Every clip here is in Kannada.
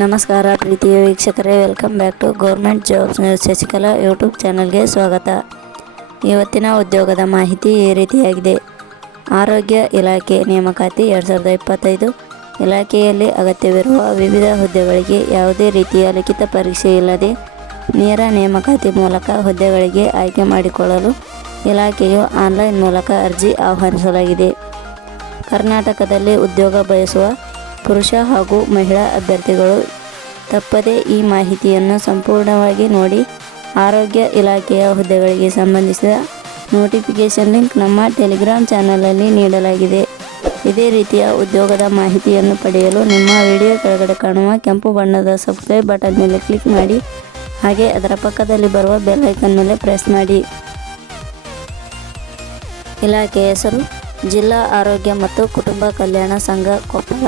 ನಮಸ್ಕಾರ ಪ್ರೀತಿಯ ವೀಕ್ಷಕರೇ welcome back to government jobs news Shashikala YouTube ಚಾನಲ್ಗೆ ಸ್ವಾಗತ. ಇವತ್ತಿನ ಉದ್ಯೋಗದ ಮಾಹಿತಿ ಈ ರೀತಿಯಾಗಿದೆ. ಆರೋಗ್ಯ ಇಲಾಖೆ ನೇಮಕಾತಿ ಎರಡು ಸಾವಿರದ ಇಪ್ಪತ್ತೈದು. ಇಲಾಖೆಯಲ್ಲಿ ಅಗತ್ಯವಿರುವ ವಿವಿಧ ಹುದ್ದೆಗಳಿಗೆ ಯಾವುದೇ ರೀತಿಯ ಲಿಖಿತ ಪರೀಕ್ಷೆ ಇಲ್ಲದೆ ನೇರ ನೇಮಕಾತಿ ಮೂಲಕ ಹುದ್ದೆಗಳಿಗೆ ಆಯ್ಕೆ ಮಾಡಿಕೊಳ್ಳಲು ಇಲಾಖೆಯು ಆನ್ಲೈನ್ ಮೂಲಕ ಅರ್ಜಿ ಆಹ್ವಾನಿಸಲಾಗಿದೆ. ಕರ್ನಾಟಕದಲ್ಲಿ ಉದ್ಯೋಗ ಬಯಸುವ ಪುರುಷ ಹಾಗೂ ಮಹಿಳಾ ಅಭ್ಯರ್ಥಿಗಳು ತಪ್ಪದೇ ಈ ಮಾಹಿತಿಯನ್ನು ಸಂಪೂರ್ಣವಾಗಿ ನೋಡಿ ಆರೋಗ್ಯ ಇಲಾಖೆಯ ಹುದ್ದೆಗಳಿಗೆ ಸಂಬಂಧಿಸಿದ ನೋಟಿಫಿಕೇಷನ್ ಲಿಂಕ್ ನಮ್ಮ ಟೆಲಿಗ್ರಾಮ್ ಚಾನಲಲ್ಲಿ ನೀಡಲಾಗಿದೆ. ಇದೇ ರೀತಿಯ ಉದ್ಯೋಗದ ಮಾಹಿತಿಯನ್ನು ಪಡೆಯಲು ನಿಮ್ಮ ವಿಡಿಯೋ ಕೆಳಗಡೆ ಕಾಣುವ ಕೆಂಪು ಬಣ್ಣದ ಸಬ್ಸ್ಕ್ರೈಬ್ ಬಟನ್ ಮೇಲೆ ಕ್ಲಿಕ್ ಮಾಡಿ, ಹಾಗೆ ಅದರ ಪಕ್ಕದಲ್ಲಿ ಬರುವ ಬೆಲ್ ಮೇಲೆ ಪ್ರೆಸ್ ಮಾಡಿ. ಇಲಾಖೆ ಹೆಸರು, ಜಿಲ್ಲಾ ಆರೋಗ್ಯ ಮತ್ತು ಕುಟುಂಬ ಕಲ್ಯಾಣ ಸಂಘ ಕೊಪ್ಪಳ.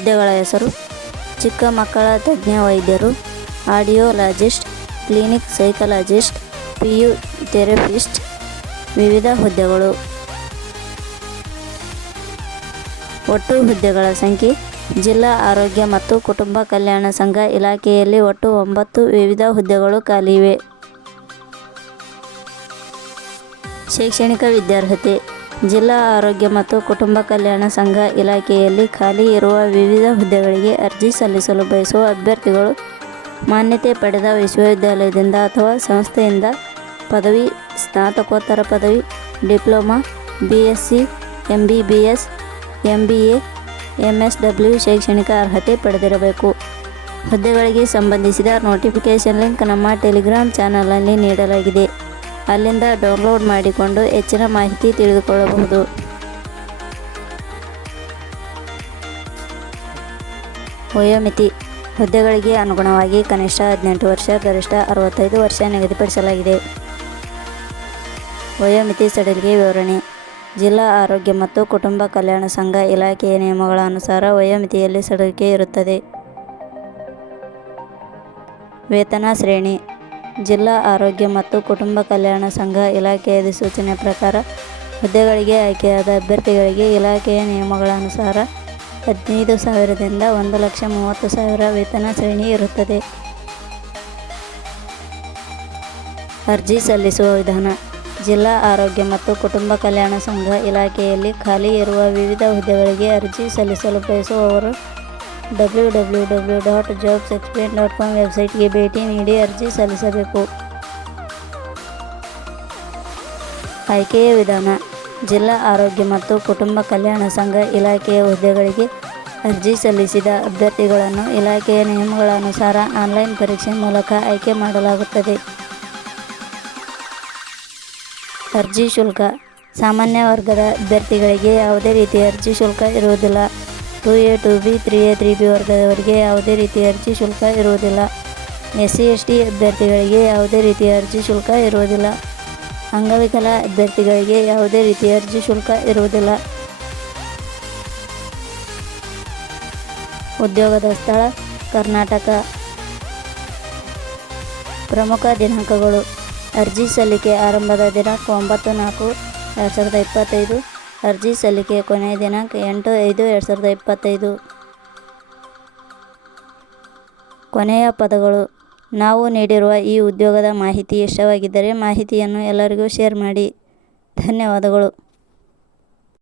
ಹುದ್ದೆಗಳ ಹೆಸರು, ಚಿಕ್ಕ ಮಕ್ಕಳ ತಜ್ಞ ವೈದ್ಯರು audiologist clinic psychologist P U therapist, ವಿವಿಧ ಹುದ್ದೆಗಳು. ಒಟ್ಟು ಹುದ್ದೆಗಳ ಸಂಖ್ಯೆ, ಜಿಲ್ಲಾ ಆರೋಗ್ಯ ಮತ್ತು ಕುಟುಂಬ ಕಲ್ಯಾಣ ಸಂಘ ಇಲಾಖೆಯಲ್ಲಿ ಒಟ್ಟು ಒಂಬತ್ತು ವಿವಿಧ ಹುದ್ದೆಗಳು ಖಾಲಿ ಇವೆ ಶೈಕ್ಷಣಿಕ ವಿದ್ಯಾರ್ಹತೆ ಜಿಲ್ಲಾ ಆರೋಗ್ಯ ಮತ್ತು ಕುಟುಂಬ ಕಲ್ಯಾಣ ಸಂಘ ಇಲಾಖೆಯಲ್ಲಿ ಖಾಲಿ ಇರುವ ವಿವಿಧ ಹುದ್ದೆಗಳಿಗೆ ಅರ್ಜಿ ಸಲ್ಲಿಸಲು ಬಯಸುವ ಅಭ್ಯರ್ಥಿಗಳು ಮಾನ್ಯತೆ ಪಡೆದ ವಿಶ್ವವಿದ್ಯಾಲಯದಿಂದ ಅಥವಾ ಸಂಸ್ಥೆಯಿಂದ ಪದವಿ, ಸ್ನಾತಕೋತ್ತರ ಪದವಿ, diploma B S C M B B S M B A M S W ಶೈಕ್ಷಣಿಕ ಅರ್ಹತೆ ಪಡೆದಿರಬೇಕು. ಹುದ್ದೆಗಳಿಗೆ ಸಂಬಂಧಿಸಿದ ನೋಟಿಫಿಕೇಷನ್ ಲಿಂಕ್ ನಮ್ಮ ಟೆಲಿಗ್ರಾಮ್ ಚಾನಲಲ್ಲಿ ನೀಡಲಾಗಿದೆ. ಅಲ್ಲಿಂದ ಡೌನ್ಲೋಡ್ ಮಾಡಿಕೊಂಡು ಹೆಚ್ಚಿನ ಮಾಹಿತಿ ತಿಳಿದುಕೊಳ್ಳಬಹುದು. ವಯೋಮಿತಿ ಹುದ್ದೆಗಳಿಗೆ ಅನುಗುಣವಾಗಿ ಕನಿಷ್ಠ ಹದಿನೆಂಟು ವರ್ಷ, ಗರಿಷ್ಠ ಅರವತ್ತೈದು ವರ್ಷ ನಿಗದಿಪಡಿಸಲಾಗಿದೆ. ವಯೋಮಿತಿ ಸಡಿಲಿಗೆ ವಿವರಣೆ. ಜಿಲ್ಲಾ ಆರೋಗ್ಯ ಮತ್ತು ಕುಟುಂಬ ಕಲ್ಯಾಣ ಸಂಘ ಇಲಾಖೆಯ ನಿಯಮಗಳ ಅನುಸಾರ ವಯೋಮಿತಿಯಲ್ಲಿ ಸಡಿಲಿಕೆ ಇರುತ್ತದೆ. ವೇತನ ಶ್ರೇಣಿ. ಜಿಲ್ಲಾ ಆರೋಗ್ಯ ಮತ್ತು ಕುಟುಂಬ ಕಲ್ಯಾಣ ಸಂಘ ಇಲಾಖೆಯ ಅಧಿಸೂಚನೆ ಪ್ರಕಾರ ಹುದ್ದೆಗಳಿಗೆ ಆಯ್ಕೆಯಾದ ಅಭ್ಯರ್ಥಿಗಳಿಗೆ ಇಲಾಖೆಯ ನಿಯಮಗಳ ಅನುಸಾರ ಹದಿನೈದು ಸಾವಿರದಿಂದ ಒಂದು ಲಕ್ಷ ಮೂವತ್ತು ಸಾವಿರ ವೇತನ ಶ್ರೇಣಿ ಇರುತ್ತದೆ. ಅರ್ಜಿ ಸಲ್ಲಿಸುವ ವಿಧಾನ. ಜಿಲ್ಲಾ ಆರೋಗ್ಯ ಮತ್ತು ಕುಟುಂಬ ಕಲ್ಯಾಣ ಸಂಘ ಇಲಾಖೆಯಲ್ಲಿ ಖಾಲಿ ಇರುವ ವಿವಿಧ ಹುದ್ದೆಗಳಿಗೆ ಅರ್ಜಿ ಸಲ್ಲಿಸಲು ಬಯಸುವವರು W W W dot jobs explain dot com ವೆಬ್ಸೈಟ್ಗೆ ಭೇಟಿ ನೀಡಿ ಅರ್ಜಿ ಸಲ್ಲಿಸಬೇಕು. ಆಯ್ಕೆಯ ವಿಧಾನ, ಜಿಲ್ಲಾ ಆರೋಗ್ಯ ಮತ್ತು ಕುಟುಂಬ ಕಲ್ಯಾಣ ಸಂಘ ಇಲಾಖೆಯ ಹುದ್ದೆಗಳಿಗೆ ಅರ್ಜಿ ಸಲ್ಲಿಸಿದ ಅಭ್ಯರ್ಥಿಗಳನ್ನು ಇಲಾಖೆಯ ನಿಯಮಗಳ ಅನುಸಾರ ಆನ್ಲೈನ್ ಪರೀಕ್ಷೆ ಮೂಲಕ ಆಯ್ಕೆ ಮಾಡಲಾಗುತ್ತದೆ. ಅರ್ಜಿ ಶುಲ್ಕ, ಸಾಮಾನ್ಯ ವರ್ಗದ ಅಭ್ಯರ್ಥಿಗಳಿಗೆ ಯಾವುದೇ ರೀತಿಯ ಅರ್ಜಿ ಶುಲ್ಕ ಇರುವುದಿಲ್ಲ. Two A two B, three A, three B ವರ್ಗದವರಿಗೆ ಯಾವುದೇ ರೀತಿಯ ಅರ್ಜಿ ಶುಲ್ಕ ಇರುವುದಿಲ್ಲ. ಎಸ್ ಸಿ, ಎಸ್ ಟಿ ಅಭ್ಯರ್ಥಿಗಳಿಗೆ ಯಾವುದೇ ರೀತಿಯ ಅರ್ಜಿ ಶುಲ್ಕ ಇರುವುದಿಲ್ಲ. ಅಂಗವಿಕಲ ಅಭ್ಯರ್ಥಿಗಳಿಗೆ ಯಾವುದೇ ರೀತಿಯ ಅರ್ಜಿ ಶುಲ್ಕ ಇರುವುದಿಲ್ಲ. ಉದ್ಯೋಗದ ಸ್ಥಳ, ಕರ್ನಾಟಕ. ಪ್ರಮುಖ ದಿನಾಂಕಗಳು. ಅರ್ಜಿ ಸಲ್ಲಿಕೆ ಆರಂಭದ ದಿನಾಂಕ ಒಂಬತ್ತು ನಾಲ್ಕು, ಎರಡು ಸಾವಿರದ ಇಪ್ಪತ್ತೈದು. ಅರ್ಜಿ ಸಲ್ಲಿಕೆ ಕೊನೆಯ ದಿನಾಂಕ ಎಂಟು ಐದು ಎರಡು ಸಾವಿರದ ಇಪ್ಪತ್ತೈದು. ಕೊನೆಯ ಪದಗಳು. ನಾವು ನೀಡಿರುವ ಈ ಉದ್ಯೋಗದ ಮಾಹಿತಿ ಇಷ್ಟವಾಗಿದ್ದರೆ ಮಾಹಿತಿಯನ್ನು ಎಲ್ಲರಿಗೂ ಶೇರ್ ಮಾಡಿ. ಧನ್ಯವಾದಗಳು.